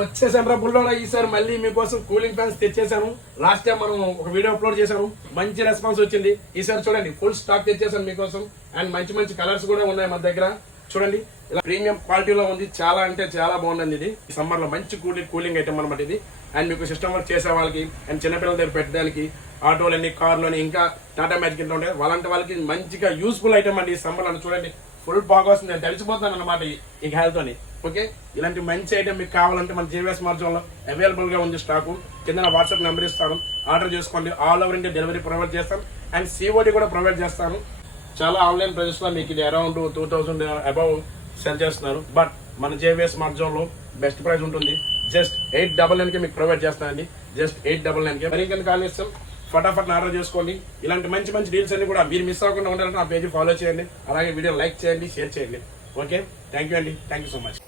వచ్చేసాను రా బుల్లోడా. ఈసారి మళ్ళీ మీకోసం కూలింగ్ ఫ్యాన్స్ తెచ్చేసాను. లాస్ట్ టైం మనం ఒక వీడియో అప్లోడ్ చేశాను, మంచి రెస్పాన్స్ వచ్చింది. ఈసారి చూడండి ఫుల్ స్టాక్ తెచ్చేసాను మీకోసం. అండ్ మంచి మంచి కలర్స్ కూడా ఉన్నాయి మన దగ్గర. చూడండి ఇలా ప్రీమియం క్వాలిటీలో ఉంది, చాలా అంటే చాలా బాగుంది. ఇది ఈ సమ్మర్ లో మంచి కూలింగ్ ఐటమ్ అనమాట ఇది. అండ్ మీకు సిస్టమ్ వర్క్ చేసే వాళ్ళకి అండ్ చిన్నపిల్లల దగ్గర పెట్టడానికి, ఆటోలని, కార్లని, ఇంకా టాటా మ్యాజిక్ ఇంట్లో ఉంటాయి అలాంటి వాళ్ళకి మంచిగా యూస్ఫుల్ ఐటమ్ అండి. ఈ సమ్మర్ లో చూడండి ఫుల్ బాగా వస్తుంది, నేను తడిచిపోతాను అనమాట ఈ హెల్తోని. ఓకే, ఇలాంటి మంచి ఐటమ్ మీకు కావాలంటే మన జేవీఎస్ మార్జన్ లో అవైలబుల్ గా ఉంది స్టాకు. కింద వాట్సాప్ నెంబర్ ఇస్తాను, ఆర్డర్ చేసుకోండి. All over India delivery provide చేస్తాను అండ్ సిఓడి కూడా ప్రొవైడ్ చేస్తాను. చాలా ఆన్లైన్ ప్రైజెస్ లో మీకు ఇది అరౌండ్ 2000 అబౌవ్ సెల్ చేస్తున్నారు. బట్ మన జేవీఎస్ మార్జన్ లో బెస్ట్ ప్రైస్ ఉంటుంది. జస్ట్ 899 కి మీకు ప్రొవైడ్ చేస్తానండి. జస్ట్ 899 కి. మరి ఇంకా కాల్ చేస్తాం, ఫటాఫట్ ఆర్డర్ చేసుకోండి. ఇలాంటి మంచి మంచి డీల్స్ అన్ని కూడా మీరు మిస్ అవ్వకుండా ఉండాలంటే ఆ పేజ్ ఫాలో చేయండి. అలాగే వీడియో లైక్ చేయండి, షేర్ చేయండి. ఓకే, థ్యాంక్ యూ అండి, థ్యాంక్ యూ సో మచ్.